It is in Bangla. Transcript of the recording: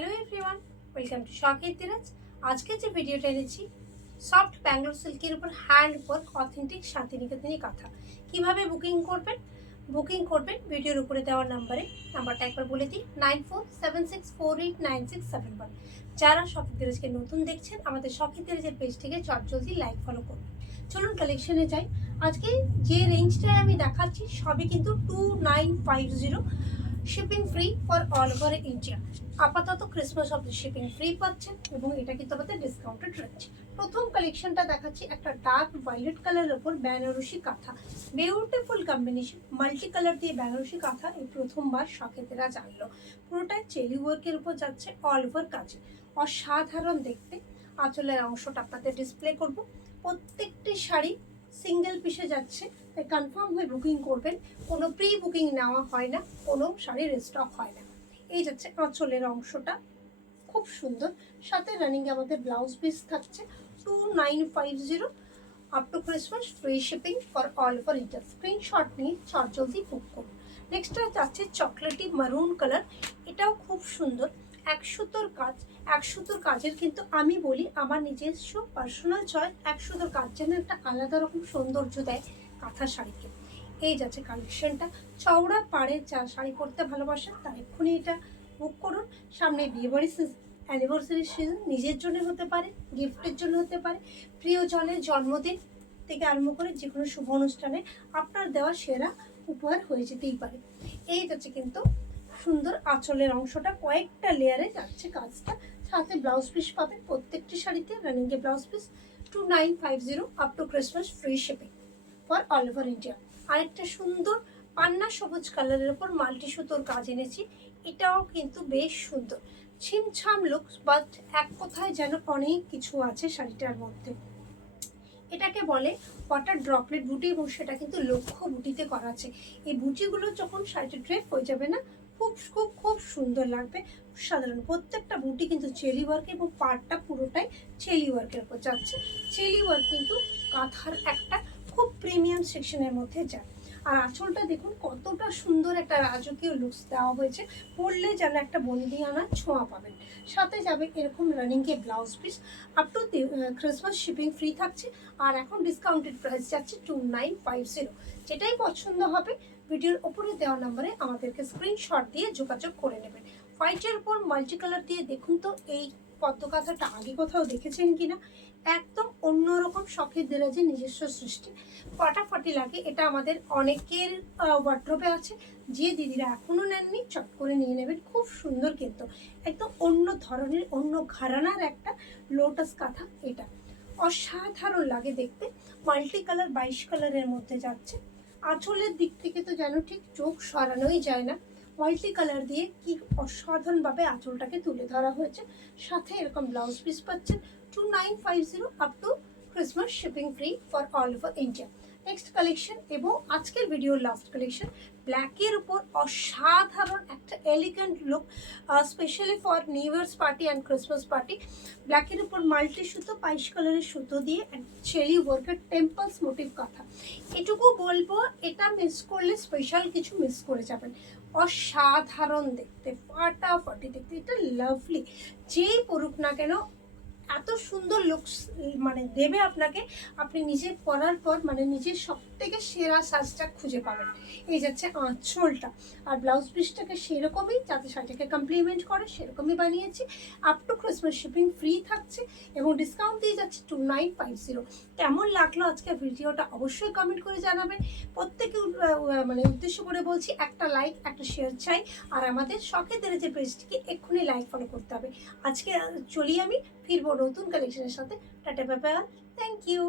হ্যালো এভরিওয়ান, ওয়েলকাম টু শখ ইতিরাজ। আজকে যে ভিডিওটা এনেছি সফট ব্যাঙ্গালোর সিল্কের উপর হ্যান্ড ওয়ার্ক অথেন্টিক শান্তিনিকেতনী কাঁথা কিভাবে বুকিং করবেন ভিডিওর উপরে দেওয়া নাম্বারটা একবার বলে দিই 9476489671। যারা শখ ইতিরাজকে নতুন দেখছেন আমাদের শখ ইতিরাজের পেজটিকে চটজলদি লাইক ফলো করুন। চলুন কালেকশনে যাই। আজকে যে রেঞ্জটায় আমি দেখাচ্ছি সবই কিন্তু 2950, shipping free for all over India. আপাতত ক্রিসমাস অব্দি শিপিং ফ্রি পাচ্ছেন এবং এটা কিন্তু আমাদের ডিসকাউন্টেড রেঞ্জ। প্রথম কালেকশনটা দেখাচ্ছি একটা ডার্ক ভায়োলেট কালারের ওপর বেনারসি কাঁথা, বিউটিফুল কম্বিনেশন, মাল্টি কালার দিয়ে বেনারসি কাঁথা এই প্রথমবার শখেতেরা জানলো। পুরোটাই চেরি ওয়ার্কের উপর যাচ্ছে অল ওভার কাজে, অসাধারণ দেখতে। আঁচলের অংশটা আপনাদের ডিসপ্লে করব। প্রত্যেকটি শাড়ি সিঙ্গেল পিসে যাচ্ছে, তাই কনফার্ম হয়ে বুকিং করবেন। কোনো প্রি বুকিং নেওয়া হয় না, কোনো শাড়ির স্টক হয় না। এই যাচ্ছে আঁচলের অংশটা, খুব সুন্দর। সাথে রানিংয়ে আমাদের ব্লাউজ পিস থাকছে 2950, up to Christmas free shipping for all over India. Screenshot নিয়ে চটজলদি বুক করুন। নেক্সটটা যাচ্ছে চকলেটি মারুন কালার, এটাও খুব সুন্দর। এক সুতোর কাজের কিন্তু আমি বলি আমার নিজস্ব পার্সোনাল চয়েস, এক সুতোর কাজ যেন একটা আলাদা রকম সৌন্দর্য দেয় কাঁথা শাড়িকে। এই যাচ্ছে কালেকশনটা। চওড়া পাড়ে যা শাড়ি পরতে ভালোবাসেন তার এক্ষুনি এটা বুক করুন। সামনে বিয়েবাড়ি অ্যানিভার্সারি সিজন, নিজের জন্য হতে পারে, গিফটের জন্য হতে পারে, প্রিয়জনের জন্মদিন থেকে আরম্ভ করে যে কোনো শুভ অনুষ্ঠানে আপনার দেওয়া সেরা উপহার হয়ে যেতেই পারে। এই যাচ্ছে কিন্তু সুন্দর আঁচলের অংশটা, কয়েকটা লেয়ারে যাচ্ছে কাজটা। সাথে ব্লাউজ পিস পাবেন প্রত্যেকটি শাড়িতে, রানিংয়ে blouse piece 2950, up to Christmas free shipping for all over India. আরেকটা সুন্দর পান্না সবুজ কালারের উপর মাল্টি সুতোর কাজ এনেছি, এটাও কিন্তু বেশ সুন্দর। ছিমছাম লুকস, বাট এক কথায় যেন অনেক কিছু আছে শাড়িটার মধ্যে। এটাকে বলে ওয়াটার ড্রপলেট বুটি এবং সেটা কিন্তু লক্ষ্য বুটিতে করা আছে। এই বুটিগুলো যখন শাড়িটা ড্রেপ হয়ে যাবে না, খুব খুব খুব সুন্দর লাগবে। সাধারণ প্রত্যেকটা বুটি কিন্তু চেলি ওয়ার্ক এবং পাড়টা পুরোটাই চেলি ওয়ার্কের উপর যাচ্ছে। চেলি ওয়ার্ক কিন্তু কাঁথার একটা খুব প্রিমিয়াম সেকশনের মধ্যে যায়। আর আঁচলটা দেখুন কতটা সুন্দর একটা রাজকীয় লুকস দেওয়া হয়েছে, পরলে যেন একটা বন্দিয়ানার ছোঁয়া পাবেন। সাথে যাবে এরকম রানিংয়ে blouse piece, up to Christmas shipping free থাকছে। আর এখন ডিসকাউন্টেড প্রাইস যাচ্ছে 2950। যেটাই পছন্দ হবে ভিডিওর ওপরে দেওয়া নাম্বারে আমাদেরকে স্ক্রিনশট দিয়ে যোগাযোগ করে নেবেন। হোয়াইটের উপর মাল্টি কালার দিয়ে দেখুন তো এই পদ্ম কাঁথাটা আগে কোথাও দেখেছেন কিনা। একদম অন্যরকম শখের দেরাজের নিজস্ব সৃষ্টি, ফাটাফাটি লাগে। এটা আমাদের অনেকের ওয়ার্ড্রোবে আছে, যে দিদিরা এখনো নেননি চট করে নিয়ে নেবেন। খুব সুন্দর কিন্তু একদম অন্য ধরনের, অন্য ঘরানার একটা লোটাস কাঁথা। এটা অসাধারণ লাগে দেখতে। মাল্টি কালার 22 কালারের মধ্যে যাচ্ছে। আঁচলের দিক থেকে তো যেন ঠিক চোখ সরানোই যায় না, মাল্টি কালার দিয়ে কি অসাধারণভাবে আঁচলটাকে তুলে ধরা হয়েছে। সাথে এরকম ব্লাউজ পিস পাচ্ছেন 2950, up to Christmas shipping free for all over India. Next collection এবং আজকের ভিডিওর লাস্ট কালেকশন, ব্ল্যাকের উপর অসাধারণ একটা elegant look, specially for new years party and Christmas party. ব্ল্যাকের উপর মাল্টি সুতো 22 কালারের সুতো দিয়ে চেরি ওয়ার্কের টেম্পলস মোটিভ কাঁথা। এটুকু বলবো, এটা মিস করলে স্পেশাল কিছু মিস করে যাবেন। অসাধারণ দেখতে, ফাটাফাটি দেখতে, এটা লাভলি। যেই পড়ুক না কেন এত সুন্দর লুকস মানে দেবে আপনাকে, আপনি নিজে পরার পর মানে নিজের সব থেকে সেরা সাজটা খুঁজে পাবেন। এই যাচ্ছে আঁচলটা, আর ব্লাউজ পিসটাকে সেরকমই যাতে শাড়িটাকে কমপ্লিমেন্ট করে সেরকমই বানিয়েছি। Up to Christmas shipping free থাকছে এবং ডিসকাউন্ট দিয়ে যাচ্ছে 2950। কেমন লাগলো আজকের ভিডিওটা অবশ্যই কমেন্ট করে জানাবেন। প্রত্যেকে মানে উদ্দেশ্য করে বলছি, একটা লাইক একটা শেয়ার চাই। আর আমাদের শখের দেরাজের পেজটিকে এক্ষুনি লাইক ফলো করতে হবে। আজকে চলি, আমি ফিরবো নতুন কালেকশনের সাথে। Tata bye bye, thank you.